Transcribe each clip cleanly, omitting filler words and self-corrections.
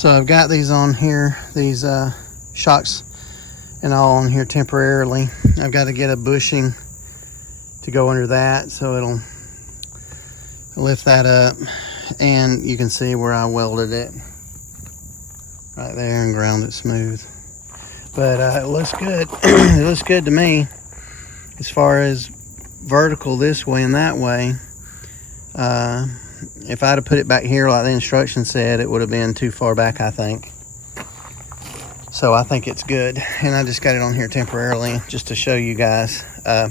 So I've got these on here, these shocks and all on here temporarily. I've got to get a bushing to go under that so it'll lift that up, and you can see where I welded it right there and ground it smooth. But it looks good. It looks good to me as far as vertical this way and that way. If I'd have put it back here like the instructions said, it would have been too far back, I think. So I think it's good, and I just got it on here temporarily just to show you guys. I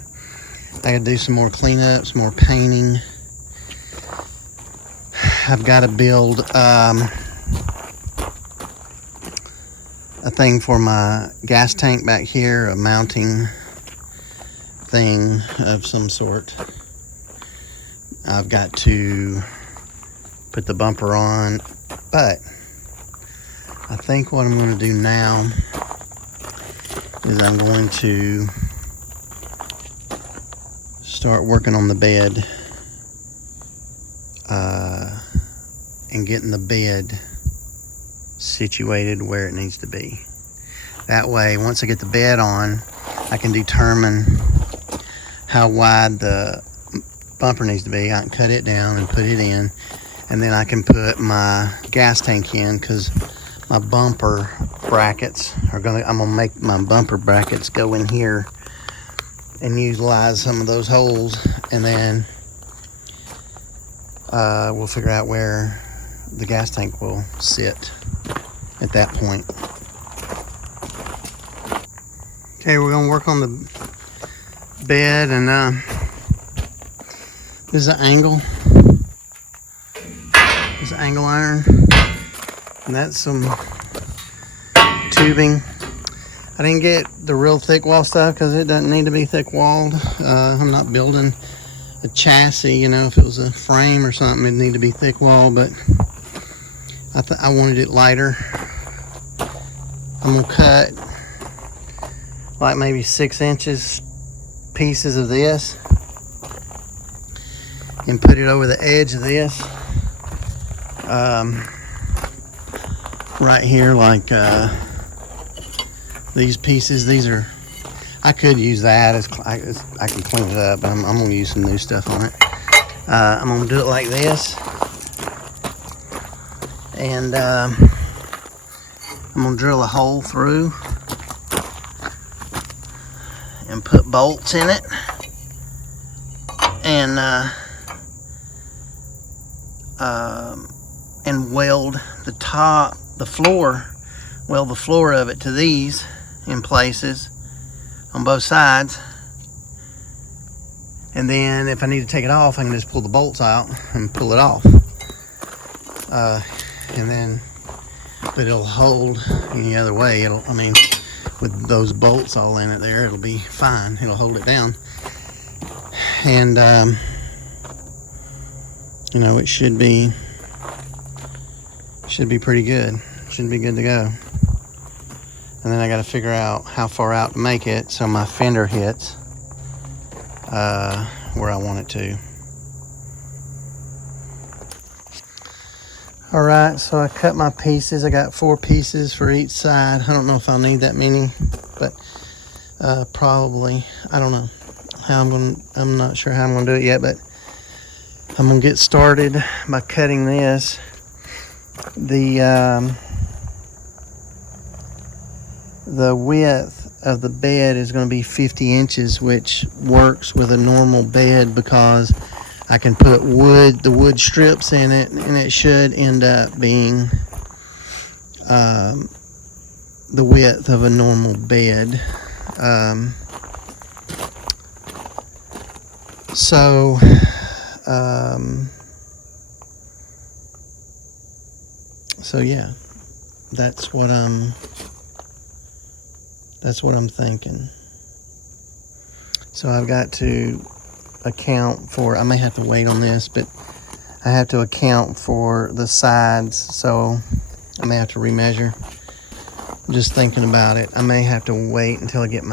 gotta do some more cleanup, some more painting. I've got to build a thing for my gas tank back here, a mounting thing of some sort. I've got to put the bumper on, but I think what I'm going to do now is I'm going to start working on the bed and getting the bed situated where it needs to be. That way, once I get the bed on, I can determine how wide the bumper needs to be. I can cut it down and put it in, and then I can put my gas tank in, because my bumper brackets I'm gonna make my bumper brackets go in here and utilize some of those holes, and then we'll figure out where the gas tank will sit at that point. Okay, we're gonna work on the bed, and this is an angle. This is angle iron, and that's some tubing. I didn't get the real thick wall stuff because it doesn't need to be thick walled. I'm not building a chassis, you know. If it was a frame or something, it'd need to be thick wall, but I wanted it lighter. I'm gonna cut like maybe 6 inches pieces of this and put it over the edge of this right here, like these pieces. These are, I could use that as I can clean it up, but I'm gonna use some new stuff on it. I'm gonna do it like this, and I'm gonna drill a hole through and put bolts in it, and weld the floor of it to these in places on both sides. And then if I need to take it off, I can just pull the bolts out and pull it off. And then, but it'll hold any other way. With those bolts all in it there, it'll be fine. It'll hold it down. And, you know, it should be pretty good. Should be good to go. And then I got to figure out how far out to make it so my fender hits where I want it to. All right, so I cut my pieces. I got 4 pieces for each side. I don't know if I'll need that many, but probably. I don't know how I'm not sure how I'm gonna do it yet, but I'm gonna get started by cutting this. The width of the bed is going to be 50 inches, which works with a normal bed because I can put the wood strips in it, and it should end up being the width of a normal bed. So yeah, that's what I'm thinking. So I've got to account for, I may have to wait on this, but I have to account for the sides, so I may have to remeasure. Just thinking about it, I may have to wait until I get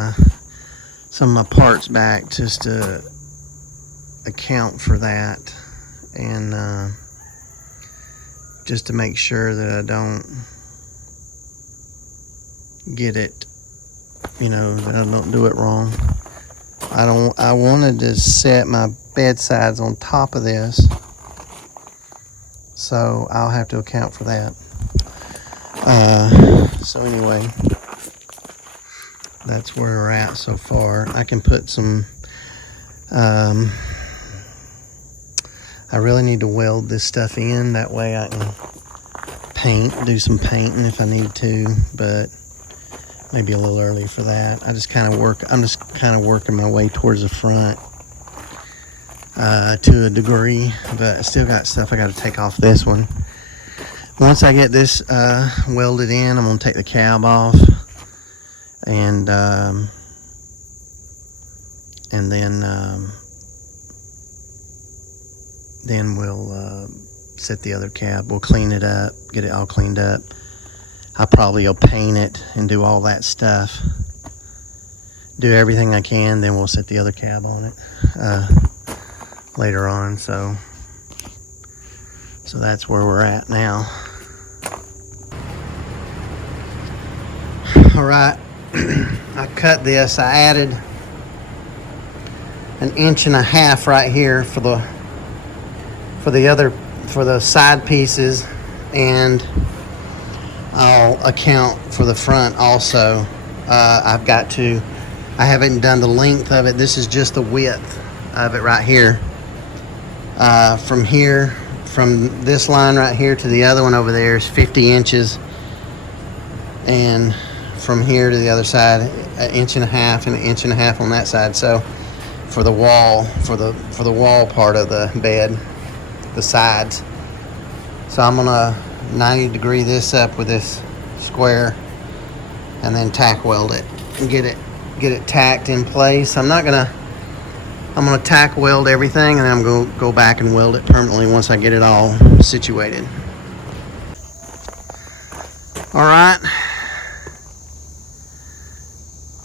some of my parts back just to account for that, and just to make sure that I don't get it, you know, that I don't do it wrong. I wanted to set my bed sides on top of this, so I'll have to account for that. So anyway, that's where we're at so far. I can put some, I really need to weld this stuff in, that way I can do some painting if I need to, but maybe a little early for that. I'm just kind of working my way towards the front to a degree, but I still got stuff I got to take off this one. Once I get this welded in, I'm going to take the cab off, and then we'll set the other cab. We'll clean it up, get it all cleaned up. I probably will paint it and do all that stuff. Do everything I can, then we'll set the other cab on it later on. So that's where we're at now. All right, I cut this. I added 1.5 inches right here for the side pieces, and I'll account for the front also. I haven't done the length of it. This is just the width of it right here. From this line right here to the other one over there is 50 inches. And from here to the other side, 1.5 inches and 1.5 inches on that side. So for the wall, for the wall part of the bed, the sides. So I'm gonna 90-degree this up with this square, and then tack weld it and get it tacked in place. I'm gonna tack weld everything, and then I'm gonna go back and weld it permanently once I get it all situated. All right,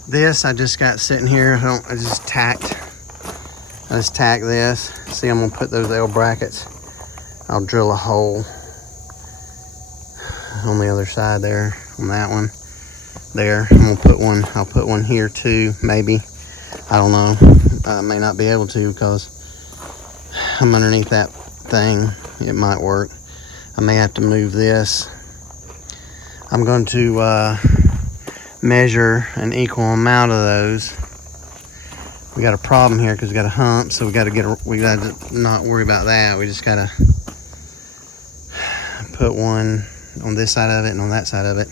this I just got sitting here. I just tacked this. See, I'm gonna put those L brackets. I'll drill a hole on the other side there, on that one there. I'll put one here too, maybe. I don't know. I may not be able to because I'm underneath that thing. It might work. I may have to move this. I'm going to measure an equal amount of those. We got a problem here because we got a hump, so we got to not worry about that. We just got to put one on this side of it and on that side of it.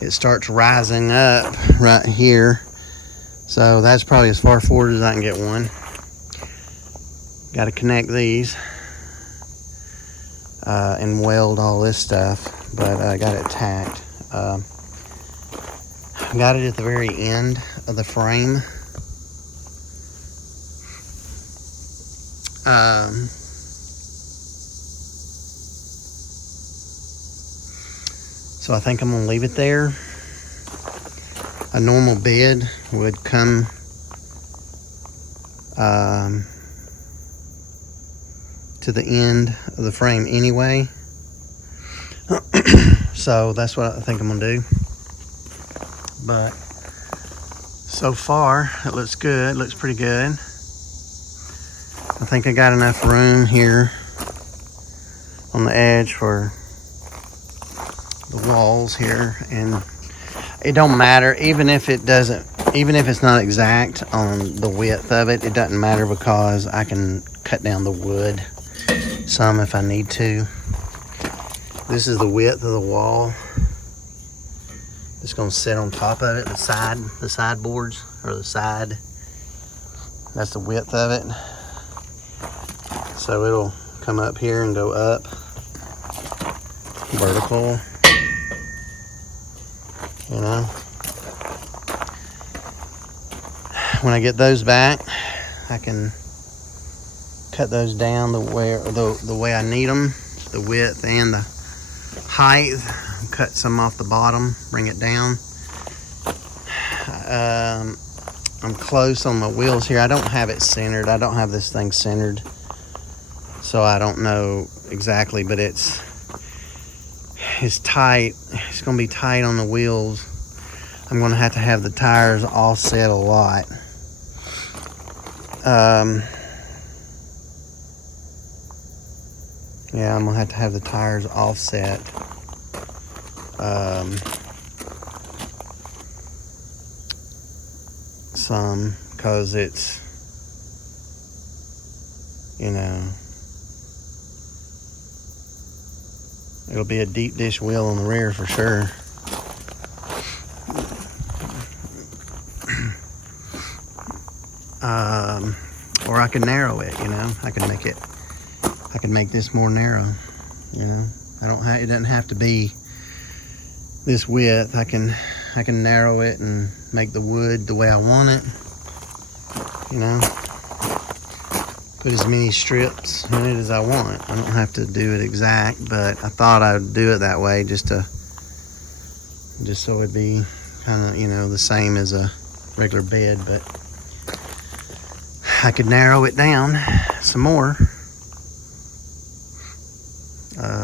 It starts rising up right here, so that's probably as far forward as I can get one. Got to connect these and weld all this stuff, but I got it tacked. Got it at the very end of the frame. So I think I'm gonna leave it there. A normal bed would come to the end of the frame anyway. So that's what I think I'm gonna do. But so far it looks good, looks pretty good. I think I got enough room here on the edge for the walls here, and it don't matter even if it's not exact on the width of it. It doesn't matter because I can cut down the wood some if I need to. This is the width of the wall. It's going to sit on top of it, the sideboards, or the side. That's the width of it. So it'll come up here and go up vertical, you know. When I get those back, I can cut those down the way I need them, the width and the height. Cut some off the bottom, bring it down. I'm close on my wheels here. I don't have it centered. I don't have this thing centered, so I don't know exactly, but it's tight. It's gonna be tight on the wheels. I'm gonna have to have the tires offset a lot. Yeah, I'm gonna have the tires offset. Some, because it's, you know, it'll be a deep dish wheel on the rear for sure. Or I can narrow it, you know. I can make this more narrow, you know. It doesn't have to be this width. I can narrow it and make the wood the way I want it, you know. Put as many strips in it as I want. I don't have to do it exact, but I thought I would do it that way just so it'd be kind of, you know, the same as a regular bed, but I could narrow it down some more.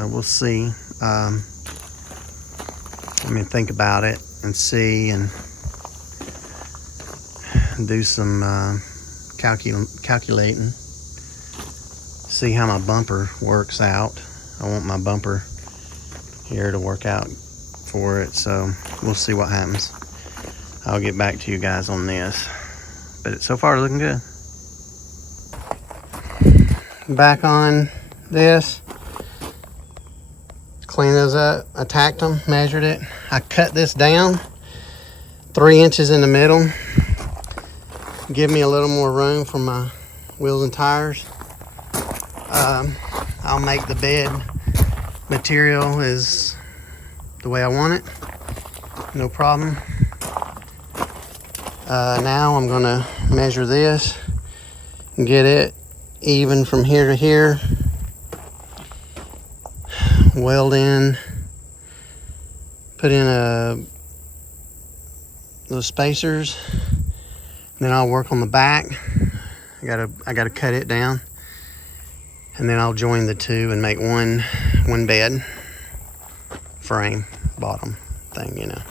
We'll see. Let me think about it and see and do some calculating. See how my bumper works out. I want my bumper here to work out for it, so we'll see what happens. I'll get back to you guys on this, but so far looking good. Back on this, clean those up. I tacked them, measured it. I cut this down 3 inches in the middle, give me a little more room for my wheels and tires. I'll make the bed material is the way I want it, no problem. Now I'm gonna measure this and get it even from here to here, weld in, put in those spacers, and then I'll work on the back. I gotta cut it down, and then I'll join the two and make one bed frame bottom thing, you know.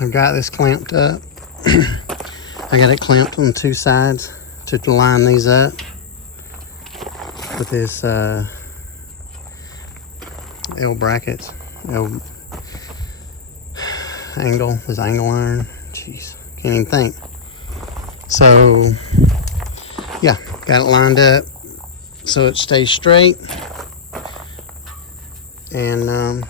I've got this clamped up. I got it clamped on 2 sides to line these up with this L brackets, L angle, this angle iron. Jeez, can't even think. So yeah, got it lined up so it stays straight, and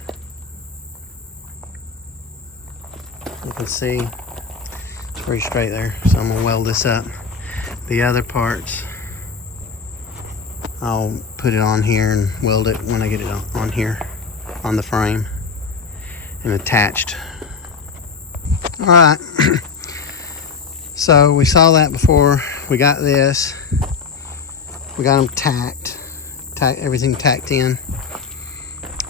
you can see it's pretty straight there. So I'm gonna weld this up. The other parts I'll put it on here and weld it when I get it on here on the frame and attached. All right. So we saw that before. We got this. We got them tacked, everything tacked in.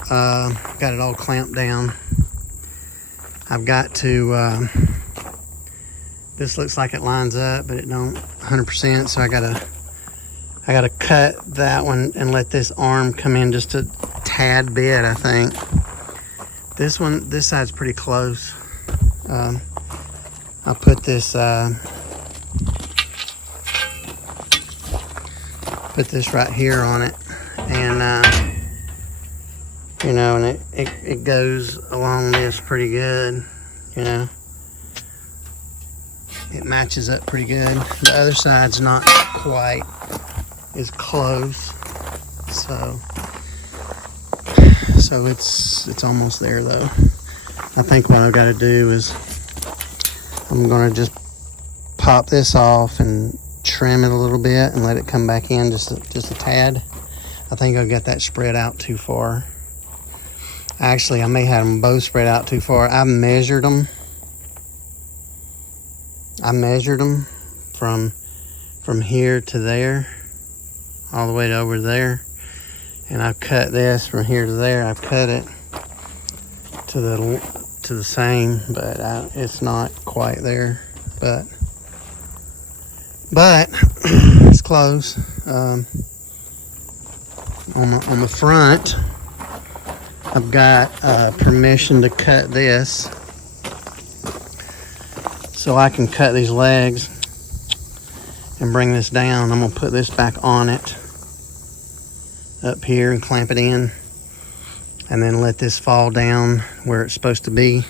Got it all clamped down. I've got to, this looks like it lines up, but it don't 100%. So I gotta cut that one and let this arm come in just a tad bit, I think. This side's pretty close. I'll put this right here on it, and you know, and it goes along this pretty good, you know. It matches up pretty good. The other side's not quite as close, so it's almost there though. I think what I've got to do is I'm gonna just pop this off and trim it a little bit and let it come back in just a tad. I think I'll get that spread out too far. Actually, I may have them both spread out too far. I measured them from here to there, all the way to over there, and I've cut this from here to there. I've cut it to the same, but it's not quite there, but it's close. On the front, I've got permission to cut this, so I can cut these legs and bring this down. I'm gonna put this back on it up here and clamp it in, and then let this fall down where it's supposed to be,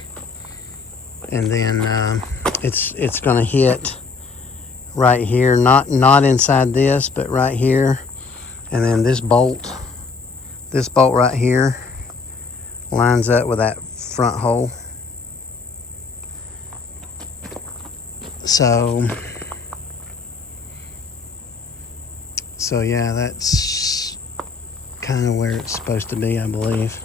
and then it's gonna hit right here, not inside this, but right here, and then this bolt right here lines up with that front hole. So yeah, that's kind of where it's supposed to be, I believe.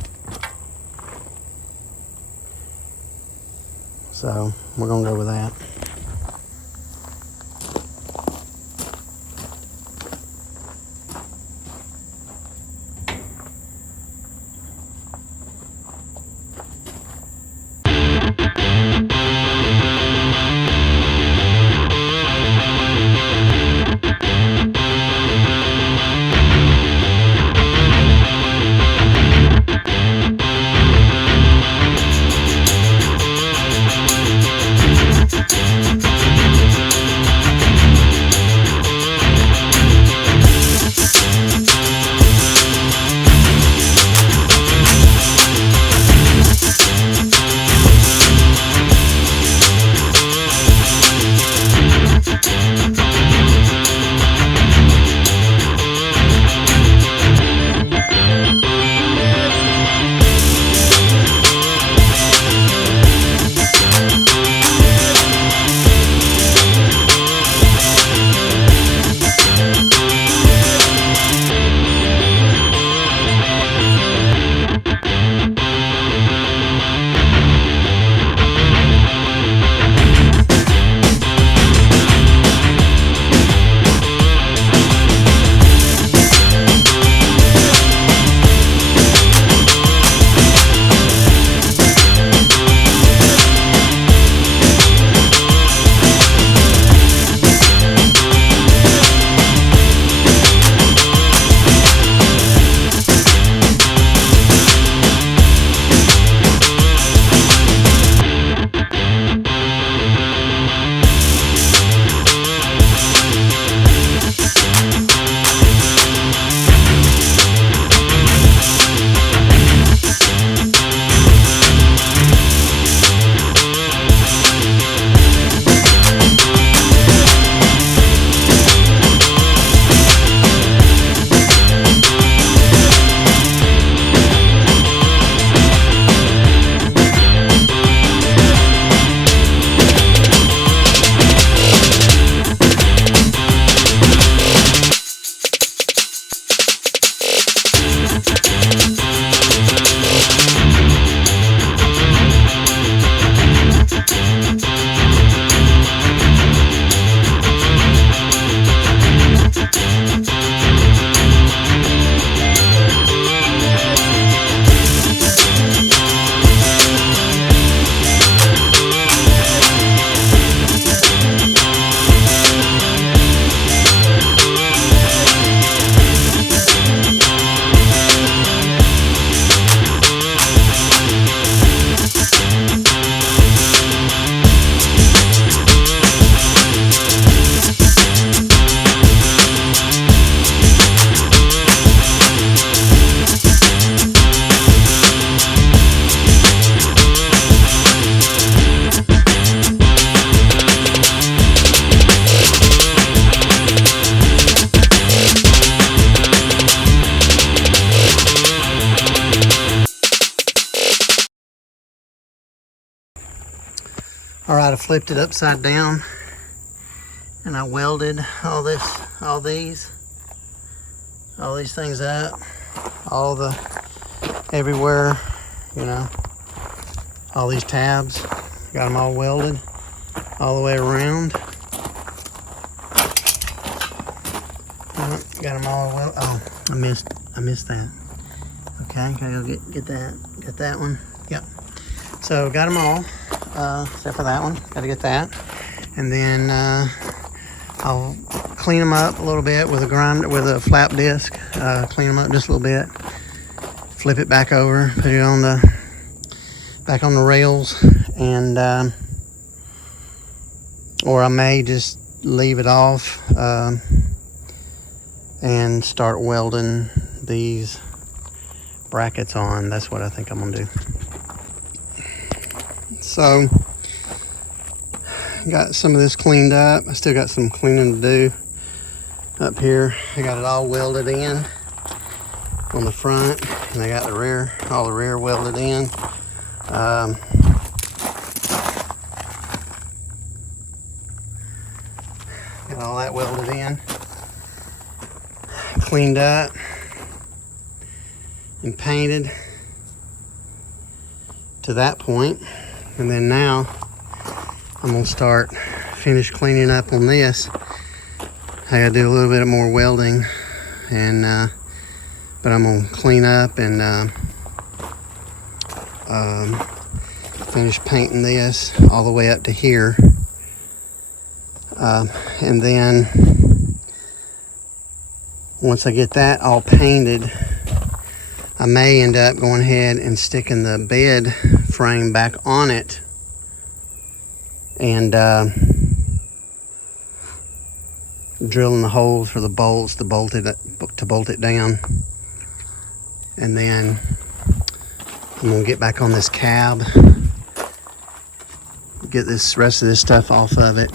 So we're gonna go with that. All right, I flipped it upside down and I welded all these things up, everywhere, you know, all these tabs, got them all welded all the way around. Got them all welded. Oh, I missed that. Okay, gotta go get that one. Yep. So got them all, except for that one. Gotta get that, and then I'll clean them up a little bit with a flap disc. Clean them up just a little bit, flip it back over, put it on back on the rails, and or I may just leave it off and start welding these brackets on. That's what I think I'm gonna do. So got some of this cleaned up. I still got some cleaning to do up here. I got it all welded in on the front, and I got the rear, all the rear welded in. Got all that welded in, cleaned up, and painted to that point. And then now I'm gonna start finish cleaning up on this. I gotta do a little bit more welding, and but I'm gonna clean up and finish painting this all the way up to here. And then once I get that all painted, I may end up going ahead and sticking the bed frame back on it, and drilling the holes for the bolts to bolt it down. And then I'm gonna get back on this cab, get this rest of this stuff off of it,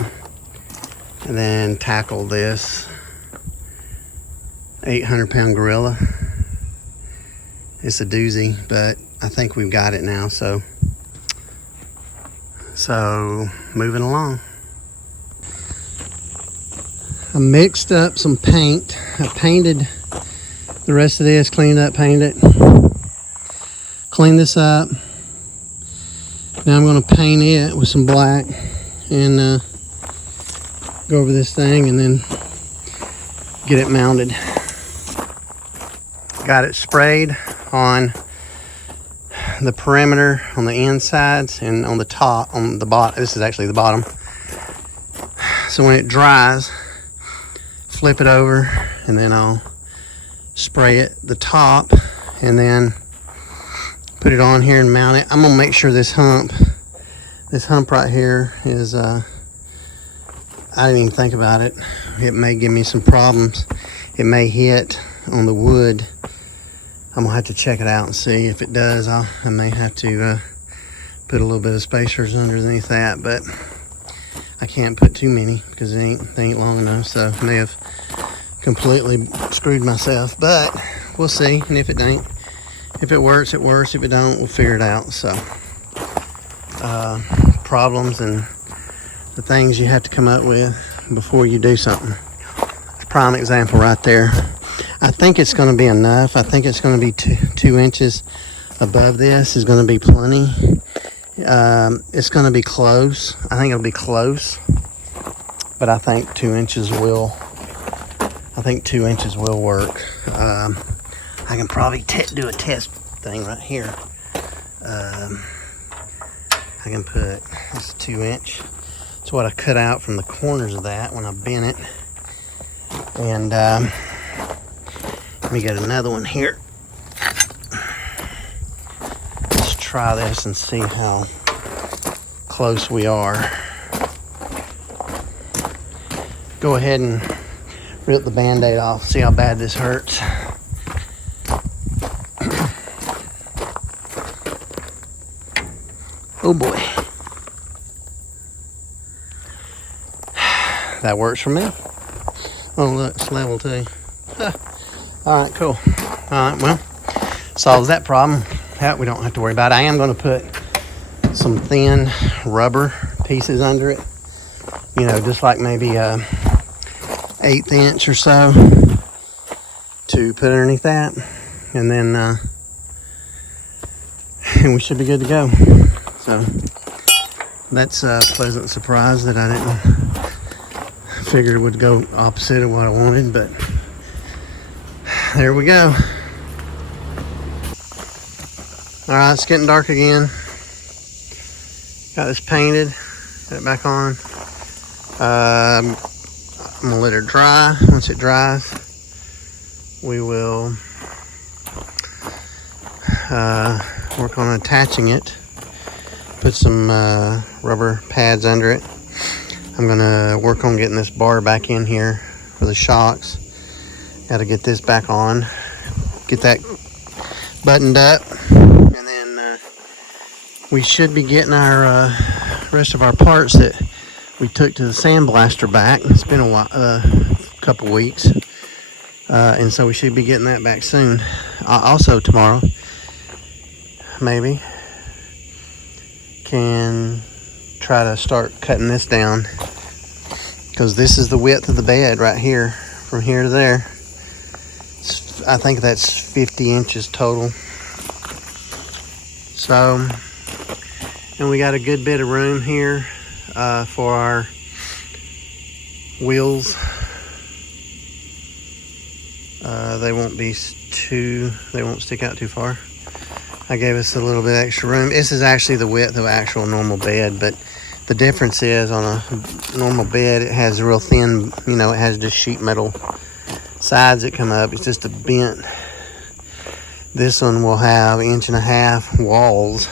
and then tackle this 800-pound gorilla. It's a doozy, but I think we've got it now. So moving along. I mixed up some paint. I painted the rest of this, cleaned up, painted it, clean this up. Now I'm going to paint it with some black and go over this thing and then get it mounted. Got it sprayed on the perimeter, on the insides, and on the top, on the bottom. This is actually the bottom. So when it dries, flip it over, and then I'll spray it the top, and then put it on here and mount it. I'm gonna make sure this hump right here is I didn't even think about it. It may give me some problems. It may hit on the wood. I'm gonna have to check it out and see. If it does, I may have to put a little bit of spacers underneath that, but I can't put too many because they ain't long enough. So I may have completely screwed myself, but we'll see. And if it ain't, if it works, it works. If it don't, we'll figure it out. So problems and the things you have to come up with before you do something. Prime example right there. I think it's going to be enough. I think it's going to be two inches above this is going to be plenty. It's going to be close. I think it'll be close, but I think 2 inches will. I think 2 inches will work. I can probably do a test thing right here. I can put this 2 inch. It's what I cut out from the corners of that when I bent it. And let me get another one here. Let's try this and see how close we are. Go ahead and rip the Band-Aid off. See how bad this hurts. Oh boy. That works for me. Oh look, it's level too. Huh. All right, cool. All right, well, solves that problem. Yeah, we don't have to worry about it. I am going to put some thin rubber pieces under it. You know, just like maybe a 1/8 inch or so to put underneath that, and then and we should be good to go. So that's a pleasant surprise that I didn't figure it would go opposite of what I wanted, but there we go. All right, it's getting dark again. Got this painted, got it back on. I'm gonna let it dry. Once it dries, we will work on attaching it. Put some rubber pads under it. I'm gonna work on getting this bar back in here for the shocks. Got to get this back on, get that buttoned up, and then we should be getting our rest of our parts that we took to the sandblaster back. It's been a while, couple weeks, and so we should be getting that back soon. Also tomorrow, maybe can try to start cutting this down, because this is the width of the bed right here, from here to there. I think that's 50 inches total. So, and we got a good bit of room here for our wheels. They won't stick out too far. I gave us a little bit extra room. This is actually the width of actual normal bed, but the difference is on a normal bed, it has real thin, it has just sheet metal sides that come up. It's just a bent. This one will have 1.5 inch walls,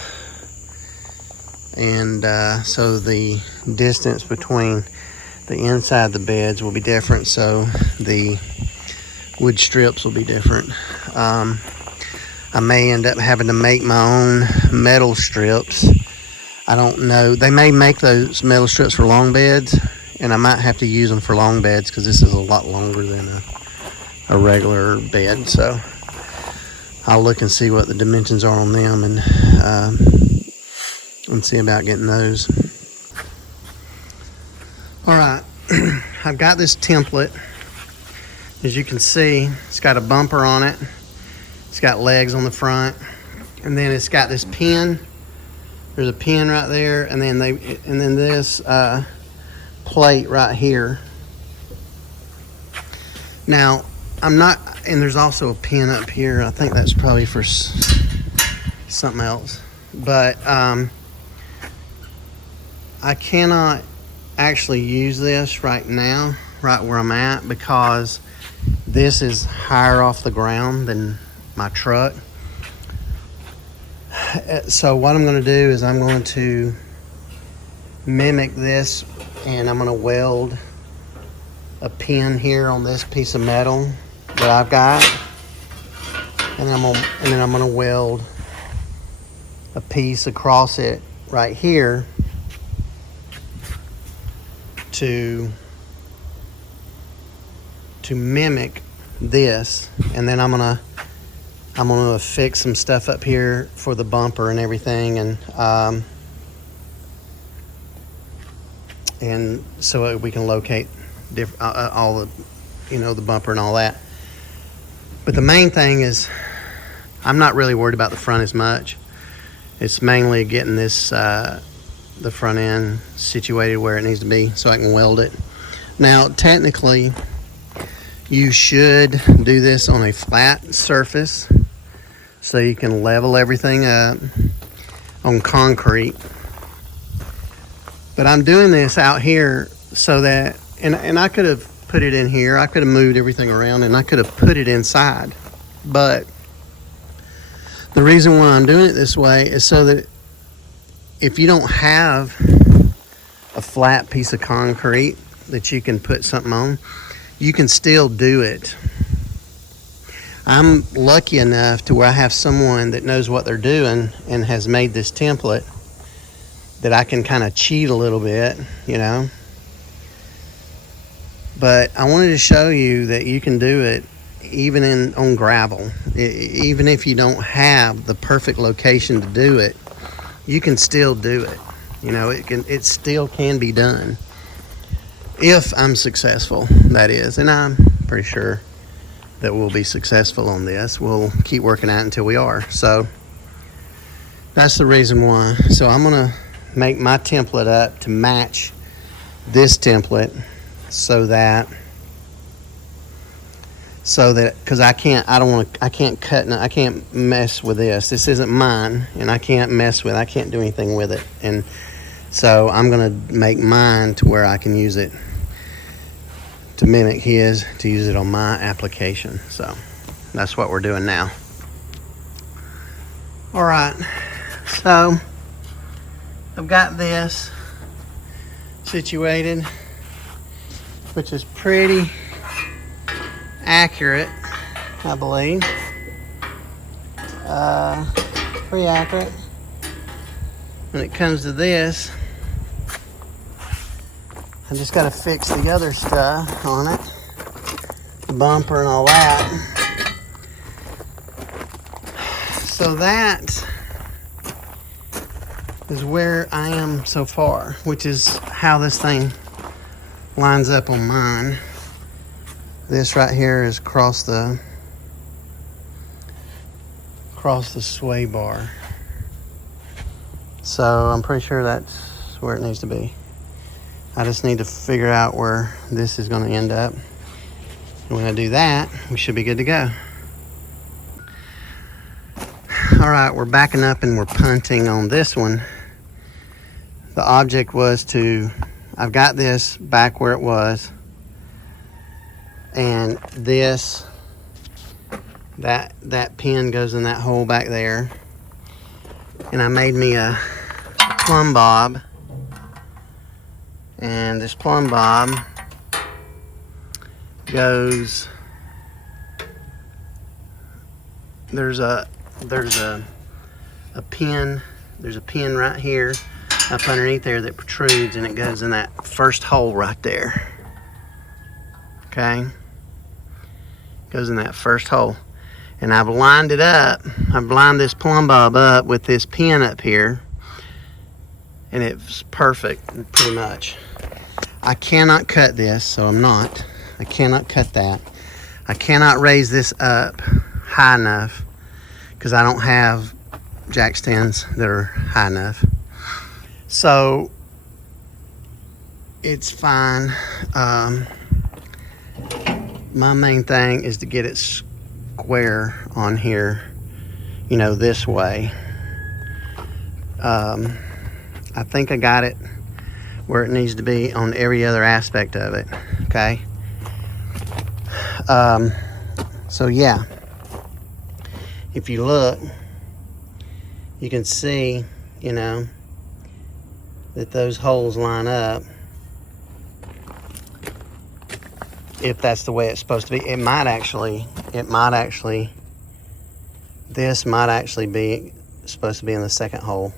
and so the distance between the inside of the beds will be different, so the wood strips will be different. I may end up having to make my own metal strips. I don't know. They may make those metal strips for long beds, and I might have to use them for long beds, because this is a lot longer than a regular bed. So I'll look and see what the dimensions are on them, and see about getting those. All right, I've got this template. As you can see, it's got a bumper on it. It's got legs on the front, and then it's got this pin. There's a pin right there, and then this plate right here. Now, and there's also a pin up here. I think that's probably for something else, but I cannot actually use this right now, right where I'm at, because this is higher off the ground than my truck. So what I'm going to do is I'm going to mimic this, and I'm going to weld a pin here on this piece of metal that I've got, and then I'm going to weld a piece across it right here to mimic this, and then I'm gonna fix some stuff up here for the bumper and everything, and so we can locate all the the bumper and all that. But the main thing is, I'm not really worried about the front as much. It's mainly getting this the front end situated where it needs to be so I can weld it. Now, technically, you should do this on a flat surface so you can level everything up on concrete. But I'm doing this out here so that, and I could have put it in here, I could have moved everything around, and I could have put it inside. But the reason why I'm doing it this way is so that if you don't have a flat piece of concrete that you can put something on, you can still do it. I'm lucky enough to where I have someone that knows what they're doing and has made this template that I can kind of cheat a little bit, But I wanted to show you that you can do it even on gravel. Even if you don't have the perfect location to do it, you can still do it. It still can be done. If I'm successful, that is, and I'm pretty sure that we'll be successful on this. We'll keep working at it until we are. So that's the reason why. So I'm gonna make my template up to match this template, so that because I can't cut, I can't mess with this. This isn't mine, and I can't do anything with it. And so I'm gonna make mine to where I can use it to mimic his, to use it on my application. So that's what we're doing now. All right, so I've got this situated, which is pretty accurate, I believe. Pretty accurate. When it comes to this, I just got to fix the other stuff on it, the bumper and all that. So that is where I am so far, which is how this thing lines up on mine. This right here is across the sway bar. So I'm pretty sure that's where it needs to be. I just need to figure out where this is going to end up. And when I do that, we should be good to go. All right, we're backing up and we're punting on this one. The object was I've got this back where it was, and this, that pin goes in that hole back there. And I made me a plumb bob, and this plumb bob goes, there's a pin right here up underneath there that protrudes, and it goes in that first hole right there. Okay, goes in that first hole. And I've lined it up. I've lined this plumb bob up with this pin up here, and it's perfect, pretty much. I cannot cut this, so I cannot cut that. I cannot raise this up high enough because I don't have jack stands that are high enough. So it's fine. My main thing is to get it square on here, this way. I think I got it where it needs to be on every other aspect of it. Okay. So yeah, if you look, you can see, that those holes line up. If that's the way it's supposed to be, this might actually be supposed to be in the second hole.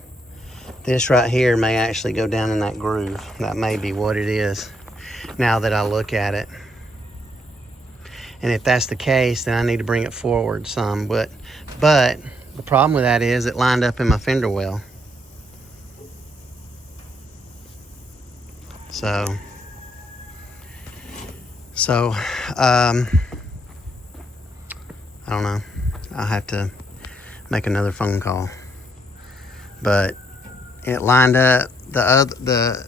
This right here may actually go down in that groove. That may be what it is now that I look at it. And if that's the case, then I need to bring it forward some. But the problem with that is it lined up in my fender well. So I don't know. I'll have to make another phone call. But it lined up, the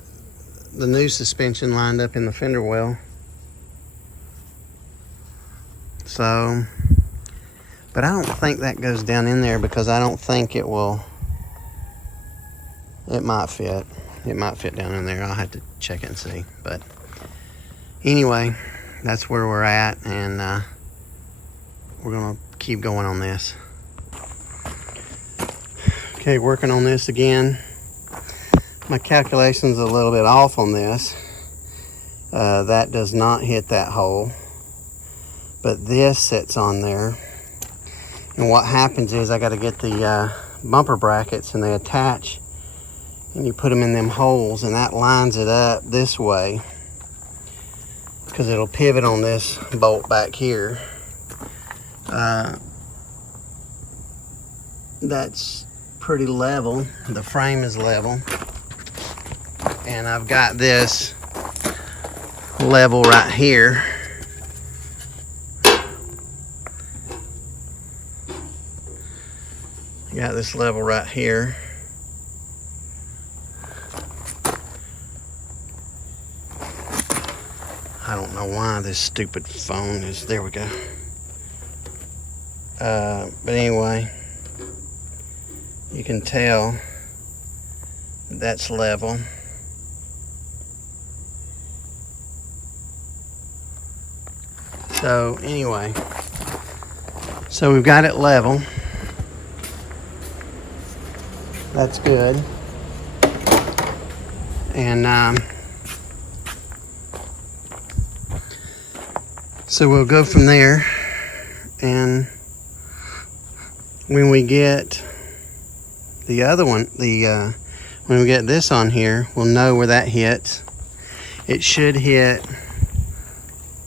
new suspension lined up in the fender well. So, but I don't think that goes down in there because I don't think it will. It might fit. It might fit down in there. I'll have to check it and see. But anyway, that's where we're at, and we're gonna keep going on this. Okay, working on this again. My calculation's a little bit off on this. That does not hit that hole, but this sits on there. And what happens is I got to get the bumper brackets, and they attach, and you put them in them holes, and that lines it up this way because it'll pivot on this bolt back here. That's pretty level. The frame is level, and I've got this level right here. I got this level right here. I don't know why this stupid phone is, there we go. But anyway, you can tell that's level. So anyway, so we've got it level. That's good. And so we'll go from there, and when we get the other one, when we get this on here, we'll know where that hits. It should hit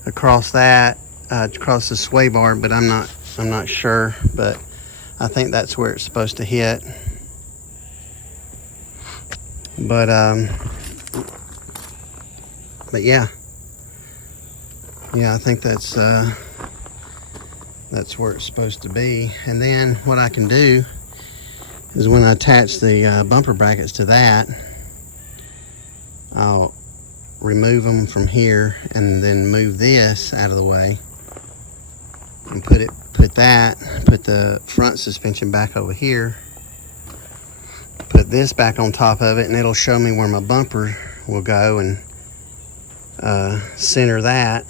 across that, across the sway bar, but I'm not sure, but I think that's where it's supposed to hit. But yeah, I think that's where it's supposed to be. And then what I can do is when I attach the bumper brackets to that, I'll remove them from here and then move this out of the way and put the front suspension back over here, put this back on top of it, and it'll show me where my bumper will go, and center that,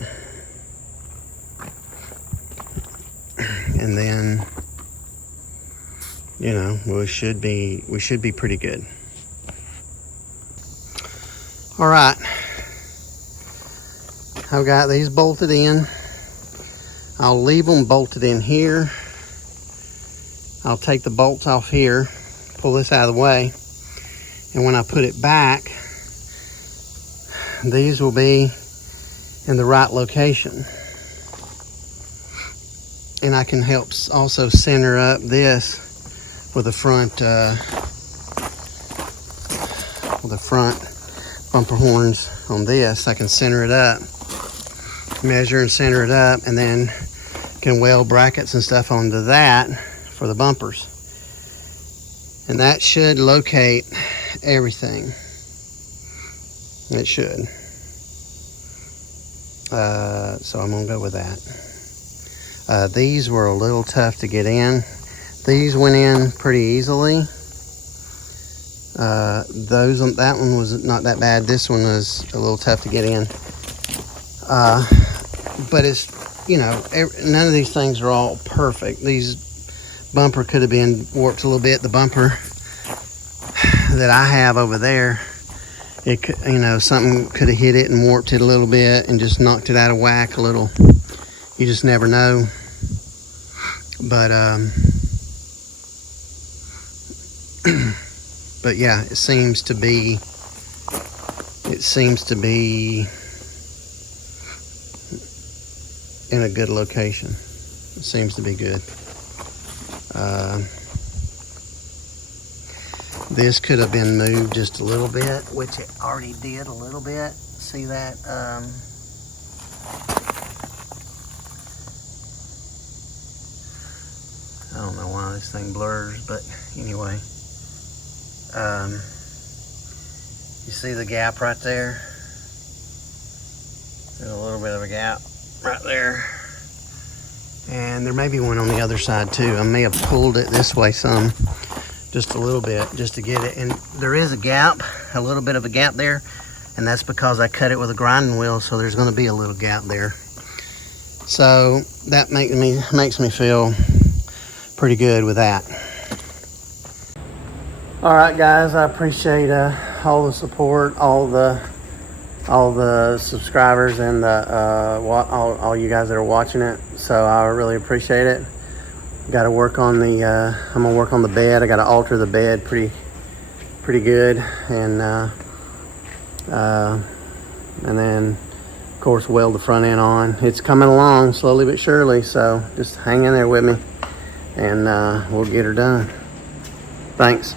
and then we should be pretty good. All right, I've got these bolted in. I'll leave them bolted in here. I'll take the bolts off here, pull this out of the way, and when I put it back, these will be in the right location. And I can help also center up this with the front bumper horns on this. I can center it up, measure and center it up, and then can weld brackets and stuff onto that for the bumpers. And that should locate everything. It should. So I'm gonna go with that. These were a little tough to get in. These went in pretty easily. That one was not that bad. This one was a little tough to get in. But it's, none of these things are all perfect. These bumper could have been warped a little bit. The bumper that I have over there, it could, something could have hit it and warped it a little bit and just knocked it out of whack a little. You just never know. But but yeah, it seems to be in a good location. It seems to be good. This could have been moved just a little bit, which it already did a little bit. See that? I don't know why this thing blurs, but anyway. You see the gap right there? There's a little bit of a gap right there. And there may be one on the other side too. I may have pulled it this way some, just a little bit, just to get it. And there is a gap, a little bit of a gap there. And that's because I cut it with a grinding wheel, so there's gonna be a little gap there. So that makes me feel pretty good with that. All right, guys, I appreciate all the support, all the subscribers, and all you guys that are watching it. So I really appreciate it. Got to work on I'm gonna work on the bed. I got to alter the bed pretty good, and then of course weld the front end on. It's coming along slowly but surely, so just hang in there with me, and we'll get her done. Thanks.